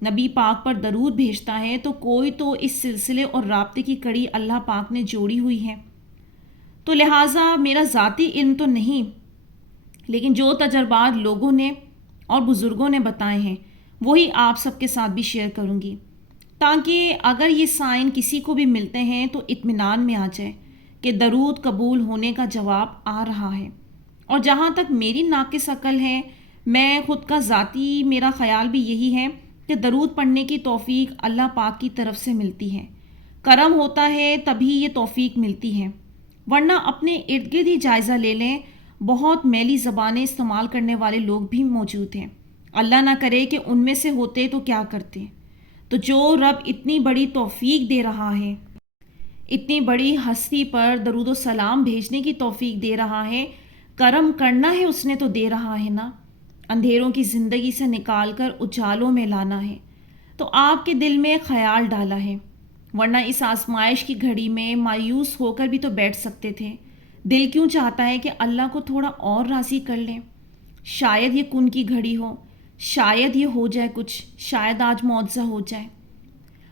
نبی پاک پر درود بھیجتا ہے تو کوئی تو اس سلسلے اور رابطے کی کڑی اللہ پاک نے جوڑی ہوئی ہے. تو لہٰذا میرا ذاتی علم تو نہیں، لیکن جو تجربات لوگوں نے اور بزرگوں نے بتائے ہیں وہی آپ سب کے ساتھ بھی شیئر کروں گی، تاکہ اگر یہ سائن کسی کو بھی ملتے ہیں تو اطمینان میں آ جائے کہ درود قبول ہونے کا جواب آ رہا ہے. اور جہاں تک میری ناقص عقل ہے، میں خود کا ذاتی میرا خیال بھی یہی ہے کہ درود پڑھنے کی توفیق اللہ پاک کی طرف سے ملتی ہے. کرم ہوتا ہے تبھی یہ توفیق ملتی ہے، ورنہ اپنے ارد گرد ہی جائزہ لے لیں، بہت میلی زبانیں استعمال کرنے والے لوگ بھی موجود ہیں. اللہ نہ کرے کہ ان میں سے ہوتے تو کیا کرتے. تو جو رب اتنی بڑی توفیق دے رہا ہے، اتنی بڑی ہستی پر درود و سلام بھیجنے کی توفیق دے رہا ہے، کرم کرنا ہے اس نے تو دے رہا ہے نا. اندھیروں کی زندگی سے نکال کر اجالوں میں لانا ہے تو آپ کے دل میں خیال ڈالا ہے، ورنہ اس آزمائش کی گھڑی میں مایوس ہو کر بھی تو بیٹھ سکتے تھے. دل کیوں چاہتا ہے کہ اللہ کو تھوڑا اور راضی کر لیں؟ شاید یہ کن کی گھڑی ہو، شاید یہ ہو جائے کچھ، شاید آج معجزہ ہو جائے.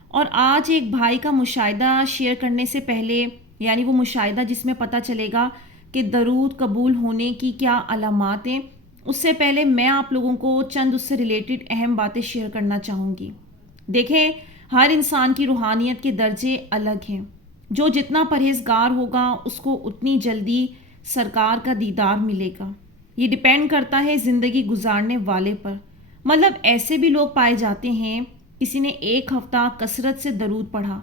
اور آج ایک بھائی کا مشاہدہ شیئر کرنے سے پہلے، یعنی وہ مشاہدہ جس میں پتہ چلے گا کہ درود قبول ہونے کی کیا علامات ہیں، اس سے پہلے میں آپ لوگوں کو چند اس سے ریلیٹڈ اہم باتیں شیئر کرنا چاہوں گی. دیکھیں، ہر انسان کی روحانیت کے درجے الگ ہیں. جو جتنا پرہیزگار ہوگا اس کو اتنی جلدی سرکار کا دیدار ملے گا. یہ ڈیپینڈ کرتا ہے زندگی گزارنے والے پر. مطلب ایسے بھی لوگ پائے جاتے ہیں، کسی نے ایک ہفتہ کثرت سے درود پڑھا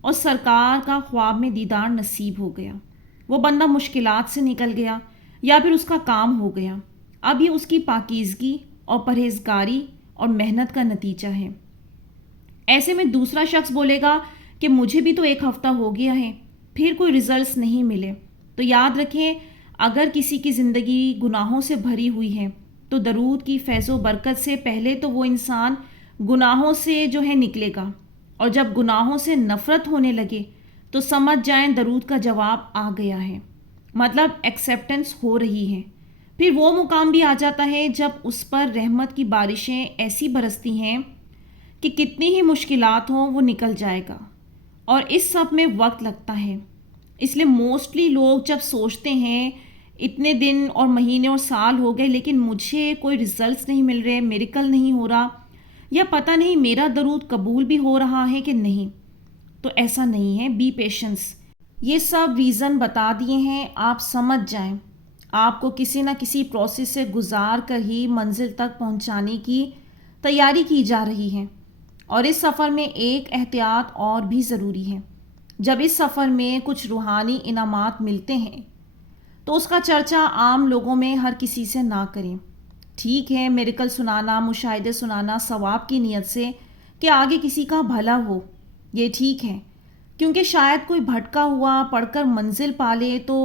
اور سرکار کا خواب میں دیدار نصیب ہو گیا. وہ بندہ مشکلات سے نکل گیا یا پھر اس کا کام ہو گیا. اب یہ اس کی پاکیزگی اور پرہیزگاری اور محنت کا نتیجہ ہے. ایسے میں دوسرا شخص بولے گا کہ مجھے بھی تو ایک ہفتہ ہو گیا ہے، پھر کوئی ریزلٹس نہیں ملے. تو یاد رکھیں، اگر کسی کی زندگی گناہوں سے بھری ہوئی ہے تو درود کی فیض و برکت سے پہلے تو وہ انسان گناہوں سے جو ہے نکلے گا، اور جب گناہوں سے نفرت ہونے لگے تو سمجھ جائیں درود کا جواب آ گیا ہے، مطلب ایکسیپٹنس ہو رہی ہے. پھر وہ مقام بھی آ جاتا ہے جب اس پر رحمت کی بارشیں ایسی برستی ہیں کہ کتنی ہی مشکلات ہوں وہ نکل جائے گا. اور اس سب میں وقت لگتا ہے. اس لیے موسٹلی لوگ جب سوچتے ہیں اتنے دن اور مہینے اور سال ہو گئے لیکن مجھے کوئی ریزلٹس نہیں مل رہے، میریکل نہیں ہو رہا، یا پتہ نہیں میرا درود قبول بھی ہو رہا ہے کہ نہیں. تو ایسا نہیں ہے، بی پیشنس. یہ سب ریزن بتا دیے ہیں، آپ سمجھ جائیں. آپ کو کسی نہ کسی پروسیس سے گزار کر ہی منزل تک پہنچانے کی تیاری کی جا رہی ہے. اور اس سفر میں ایک احتیاط اور بھی ضروری ہے. جب اس سفر میں کچھ روحانی انعامات ملتے ہیں تو اس کا چرچا عام لوگوں میں ہر کسی سے نہ کریں. ٹھیک ہے، میریکل سنانا، مشاہدے سنانا ثواب کی نیت سے کہ آگے کسی کا بھلا ہو، یہ ٹھیک ہے، کیونکہ شاید کوئی بھٹکا ہوا پڑھ کر منزل پالے تو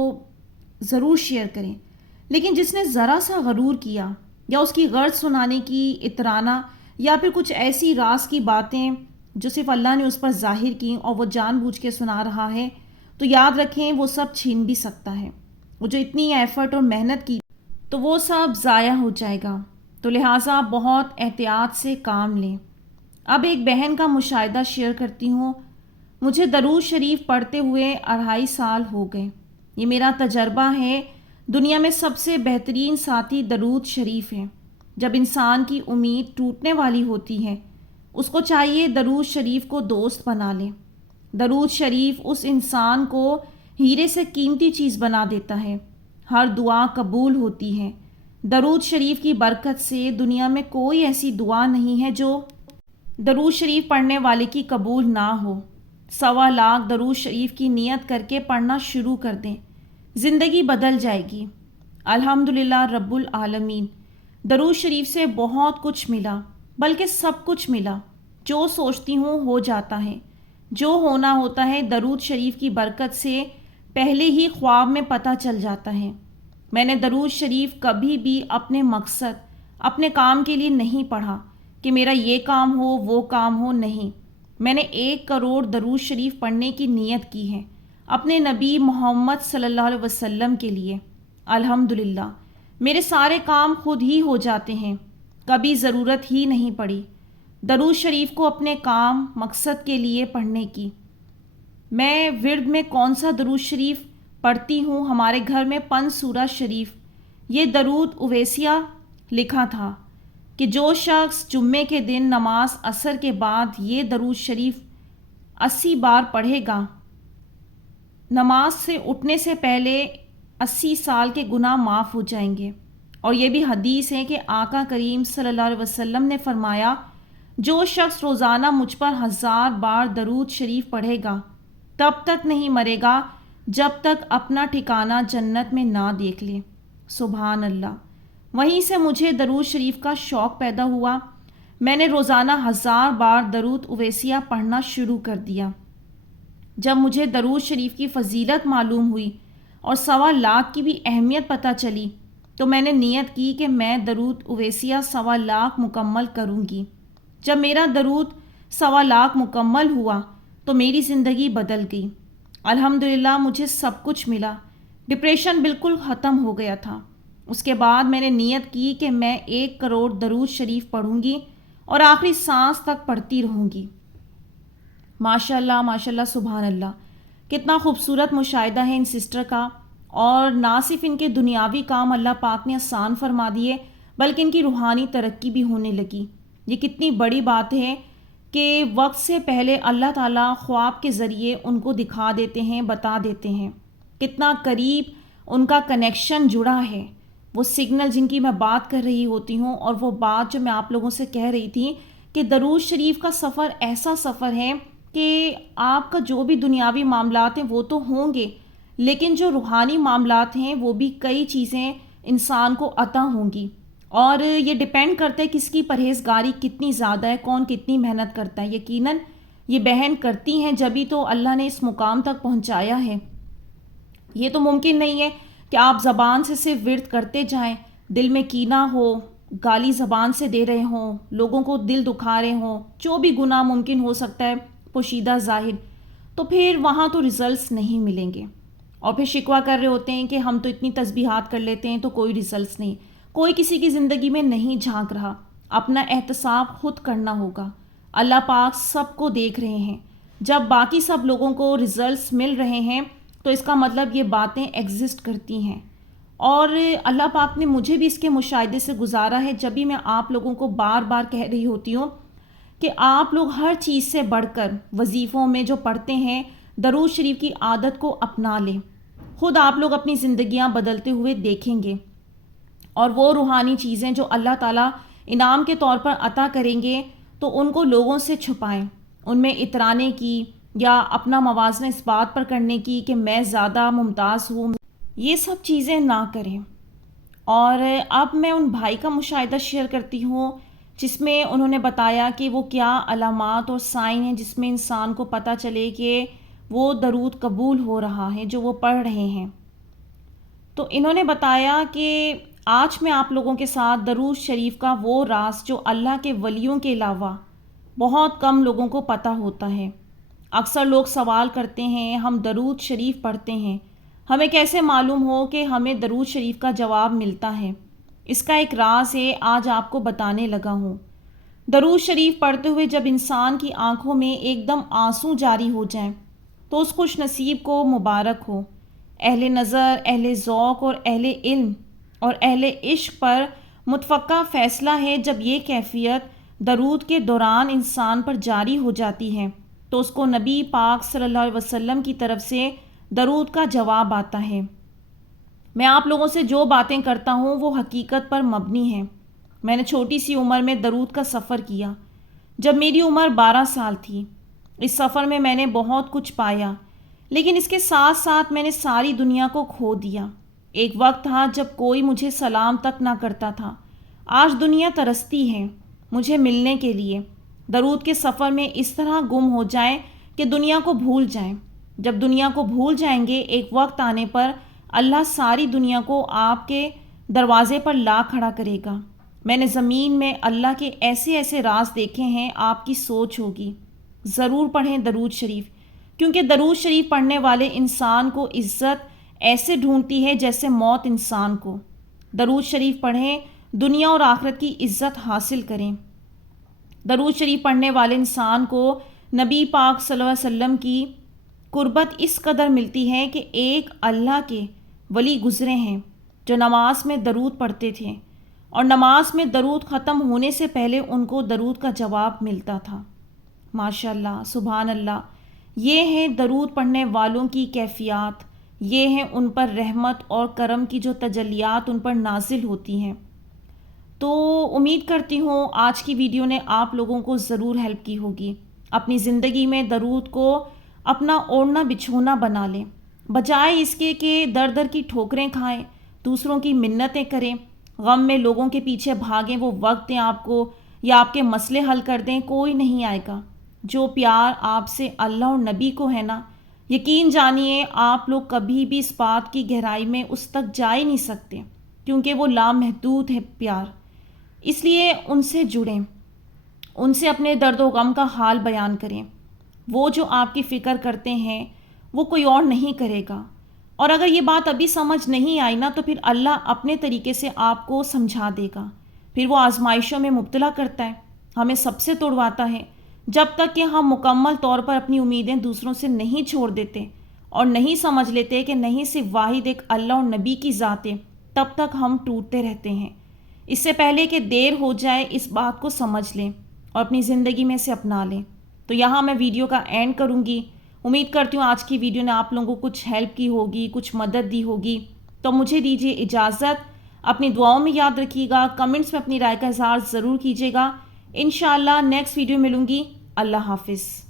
ضرور شیئر کریں. لیکن جس نے ذرا سا غرور کیا یا اس کی غرض سنانے کی اترانا یا پھر کچھ ایسی راز کی باتیں جو صرف اللہ نے اس پر ظاہر کی اور وہ جان بوجھ کے سنا رہا ہے، تو یاد رکھیں وہ سب چھین بھی سکتا ہے. وہ جو اتنی ایفرٹ اور محنت کی تو وہ سب ضائع ہو جائے گا. تو لہٰذا بہت احتیاط سے کام لیں. اب ایک بہن کا مشاہدہ شیئر کرتی ہوں. مجھے درود شریف پڑھتے ہوئے 2.5 سال ہو گئے. یہ میرا تجربہ ہے. دنیا میں سب سے بہترین ساتھی درود شریف ہے. جب انسان کی امید ٹوٹنے والی ہوتی ہے اس کو چاہیے درود شریف کو دوست بنا لے. درود شریف اس انسان کو ہیرے سے قیمتی چیز بنا دیتا ہے. ہر دعا قبول ہوتی ہے. درود شریف کی برکت سے دنیا میں کوئی ایسی دعا نہیں ہے جو درود شریف پڑھنے والے کی قبول نہ ہو. 1.25 لاکھ درود شریف کی نیت کر کے پڑھنا شروع کر دیں، زندگی بدل جائے گی. الحمدللہ رب العالمین. درود شریف سے بہت کچھ ملا، بلکہ سب کچھ ملا. جو سوچتی ہوں ہو جاتا ہے، جو ہونا ہوتا ہے درود شریف کی برکت سے پہلے ہی خواب میں پتہ چل جاتا ہے. میں نے درود شریف کبھی بھی اپنے مقصد، اپنے کام کے لیے نہیں پڑھا کہ میرا یہ کام ہو وہ کام ہو، نہیں. میں نے 1 کروڑ درود شریف پڑھنے کی نیت کی ہے اپنے نبی محمد صلی اللہ علیہ وسلم کے لیے. الحمدللہ میرے سارے کام خود ہی ہو جاتے ہیں، کبھی ضرورت ہی نہیں پڑی. درود شریف کو اپنے کام مقصد کے لیے پڑھنے کی۔ میں ورد میں کون سا درود شریف پڑھتی ہوں؟ ہمارے گھر میں پنج سورہ شریف، یہ درود اویسیہ لکھا تھا کہ جو شخص جمعے کے دن نماز عصر کے بعد یہ درود شریف 80 بار پڑھے گا، نماز سے اٹھنے سے پہلے 80 سال کے گناہ معاف ہو جائیں گے۔ اور یہ بھی حدیث ہے کہ آقا کریم صلی اللہ علیہ وسلم نے فرمایا، جو شخص روزانہ مجھ پر 1000 بار درود شریف پڑھے گا تب تک نہیں مرے گا جب تک اپنا ٹھکانہ جنت میں نہ دیکھ لے۔ سبحان اللہ۔ وہیں سے مجھے درود شریف کا شوق پیدا ہوا۔ میں نے روزانہ 1000 بار درود اویسیہ پڑھنا شروع کر دیا۔ جب مجھے درود شریف کی فضیلت معلوم ہوئی اور 1.25 لاکھ کی بھی اہمیت پتہ چلی تو میں نے نیت کی کہ میں درود اویسیہ 1.25 لاکھ مکمل کروں گی۔ جب میرا درود 1.25 لاکھ مکمل ہوا تو میری زندگی بدل گئی۔ الحمدللہ مجھے سب کچھ ملا، ڈپریشن بالکل ختم ہو گیا تھا۔ اس کے بعد میں نے نیت کی کہ میں 1 کروڑ درود شریف پڑھوں گی اور آخری سانس تک پڑھتی رہوں گی۔ ماشاءاللہ ماشاءاللہ، سبحان اللہ، کتنا خوبصورت مشاہدہ ہے ان سسٹر کا۔ اور نہ صرف ان کے دنیاوی کام اللہ پاک نے آسان فرما دیے بلکہ ان کی روحانی ترقی بھی ہونے لگی۔ یہ کتنی بڑی بات ہے کہ وقت سے پہلے اللہ تعالیٰ خواب کے ذریعے ان کو دکھا دیتے ہیں، بتا دیتے ہیں۔ کتنا قریب ان کا کنیکشن جڑا ہے، وہ سگنل جن کی میں بات کر رہی ہوتی ہوں، اور وہ بات جو میں آپ لوگوں سے کہہ رہی تھی کہ درود شریف کا سفر ایسا سفر ہے کہ آپ کا جو بھی دنیاوی معاملات ہیں وہ تو ہوں گے، لیکن جو روحانی معاملات ہیں وہ بھی کئی چیزیں انسان کو عطا ہوں گی۔ اور یہ ڈیپینڈ کرتا ہے کس کی پرہیزگاری کتنی زیادہ ہے، کون کتنی محنت کرتا ہے۔ یقیناً یہ بہن کرتی ہیں جبھی تو اللہ نے اس مقام تک پہنچایا ہے۔ یہ تو ممکن نہیں ہے کہ آپ زبان سے صرف ورد کرتے جائیں، دل میں کینہ ہو، گالی زبان سے دے رہے ہوں، لوگوں کو دل دکھا رہے ہوں، جو بھی گناہ ممکن ہو سکتا ہے پوشیدہ ظاہر، تو پھر وہاں تو ریزلٹس نہیں ملیں گے۔ اور پھر شکوہ کر رہے ہوتے ہیں کہ ہم تو اتنی تسبیحات کر لیتے ہیں تو کوئی ریزلٹس نہیں۔ کوئی کسی کی زندگی میں نہیں جھانک رہا، اپنا احتساب خود کرنا ہوگا۔ اللہ پاک سب کو دیکھ رہے ہیں۔ جب باقی سب لوگوں کو ریزلٹس مل رہے ہیں تو اس کا مطلب یہ باتیں ایگزسٹ کرتی ہیں۔ اور اللہ پاک نے مجھے بھی اس کے مشاہدے سے گزارا ہے، جب بھی میں آپ لوگوں کو بار بار کہہ رہی ہوتی ہوں کہ آپ لوگ ہر چیز سے بڑھ کر وظیفوں میں جو پڑھتے ہیں درود شریف کی عادت کو اپنا لیں۔ خود آپ لوگ اپنی زندگیاں بدلتے ہوئے دیکھیں گے، اور وہ روحانی چیزیں جو اللہ تعالیٰ انعام کے طور پر عطا کریں گے تو ان کو لوگوں سے چھپائیں، ان میں اترانے کی یا اپنا موازنہ اس بات پر کرنے کی کہ میں زیادہ ممتاز ہوں، یہ سب چیزیں نہ کریں۔ اور اب میں ان بھائی کا مشاہدہ شیئر کرتی ہوں جس میں انہوں نے بتایا کہ وہ کیا علامات اور سائن ہیں جس میں انسان کو پتہ چلے کہ وہ درود قبول ہو رہا ہے جو وہ پڑھ رہے ہیں۔ تو انہوں نے بتایا کہ آج میں آپ لوگوں کے ساتھ درود شریف کا وہ راز جو اللہ کے ولیوں کے علاوہ بہت کم لوگوں کو پتہ ہوتا ہے۔ اکثر لوگ سوال کرتے ہیں، ہم درود شریف پڑھتے ہیں، ہمیں کیسے معلوم ہو کہ ہمیں درود شریف کا جواب ملتا ہے؟ اس کا ایک راز ہے، آج آپ کو بتانے لگا ہوں۔ درود شریف پڑھتے ہوئے جب انسان کی آنکھوں میں ایک دم آنسو جاری ہو جائیں تو اس خوش نصیب کو مبارک ہو۔ اہل نظر، اہل ذوق اور اہل علم اور اہل عشق پر متفقہ فیصلہ ہے، جب یہ کیفیت درود کے دوران انسان پر جاری ہو جاتی ہے تو اس کو نبی پاک صلی اللہ علیہ وسلم کی طرف سے درود کا جواب آتا ہے۔ میں آپ لوگوں سے جو باتیں کرتا ہوں وہ حقیقت پر مبنی ہیں۔ میں نے چھوٹی سی عمر میں درود کا سفر کیا جب میری عمر 12 سال تھی۔ اس سفر میں میں نے بہت کچھ پایا، لیکن اس کے ساتھ ساتھ میں نے ساری دنیا کو کھو دیا۔ ایک وقت تھا جب کوئی مجھے سلام تک نہ کرتا تھا۔ آج دنیا ترستی ہے مجھے ملنے کے لیے۔ درود کے سفر میں اس طرح گم ہو جائیں کہ دنیا کو بھول جائیں۔ جب دنیا کو بھول جائیں گے، ایک وقت آنے پر اللہ ساری دنیا کو آپ کے دروازے پر لا کھڑا کرے گا۔ میں نے زمین میں اللہ کے ایسے ایسے راز دیکھے ہیں، آپ کی سوچ ہوگی۔ ضرور پڑھیں درود شریف، کیونکہ درود شریف پڑھنے والے انسان کو عزت ایسے ڈھونڈتی ہے جیسے موت انسان کو۔ درود شریف پڑھیں، دنیا اور آخرت کی عزت حاصل کریں۔ درود شریف پڑھنے والے انسان کو نبی پاک صلی اللہ علیہ وسلم کی قربت اس قدر ملتی ہے کہ ایک اللہ کے ولی گزرے ہیں جو نماز میں درود پڑھتے تھے اور نماز میں درود ختم ہونے سے پہلے ان کو درود کا جواب ملتا تھا۔ ماشاء اللہ، سبحان اللہ، یہ ہیں درود پڑھنے والوں کی کیفیات، یہ ہیں ان پر رحمت اور کرم کی جو تجلیات ان پر نازل ہوتی ہیں۔ تو امید کرتی ہوں آج کی ویڈیو نے آپ لوگوں کو ضرور ہیلپ کی ہوگی۔ اپنی زندگی میں درود کو اپنا اوڑھنا بچھونا بنا لیں، بجائے اس کے کہ در در کی ٹھوکریں کھائیں، دوسروں کی منتیں کریں، غم میں لوگوں کے پیچھے بھاگیں، وہ وقت دیں آپ کو یا آپ کے مسئلے حل کر دیں، کوئی نہیں آئے گا۔ جو پیار آپ سے اللہ اور نبی کو ہے نا، یقین جانیے آپ لوگ کبھی بھی اس بات کی گہرائی میں اس تک جا ہی نہیں سکتے، کیونکہ وہ لامحدود ہے پیار۔ اس لیے ان سے جڑیں، ان سے اپنے درد و غم کا حال بیان کریں۔ وہ جو آپ کی فکر کرتے ہیں وہ کوئی اور نہیں کرے گا، اور اگر یہ بات ابھی سمجھ نہیں آئی نا تو پھر اللہ اپنے طریقے سے آپ کو سمجھا دے گا۔ پھر وہ آزمائشوں میں مبتلا کرتا ہے، ہمیں سب سے توڑواتا ہے، جب تک کہ ہم مکمل طور پر اپنی امیدیں دوسروں سے نہیں چھوڑ دیتے اور نہیں سمجھ لیتے کہ نہیں صرف واحد ایک اللہ اور نبی کی ذات ہے، تب تک ہم ٹوٹتے رہتے ہیں۔ اس سے پہلے کہ دیر ہو جائے اس بات کو سمجھ لیں اور اپنی زندگی میں سے اپنا لیں۔ تو یہاں میں ویڈیو کا اینڈ کروں گی۔ امید کرتی ہوں آج کی ویڈیو نے آپ لوگوں کو کچھ ہیلپ کی ہوگی، کچھ مدد دی ہوگی۔ تو مجھے دیجیے اجازت، اپنی دعاؤں میں یاد رکھیے گا، کمنٹس میں اپنی رائے کا اظہار ضرور کیجیے گا۔ انشاءاللہ نیکسٹ ویڈیو ملوں گی۔ اللہ حافظ۔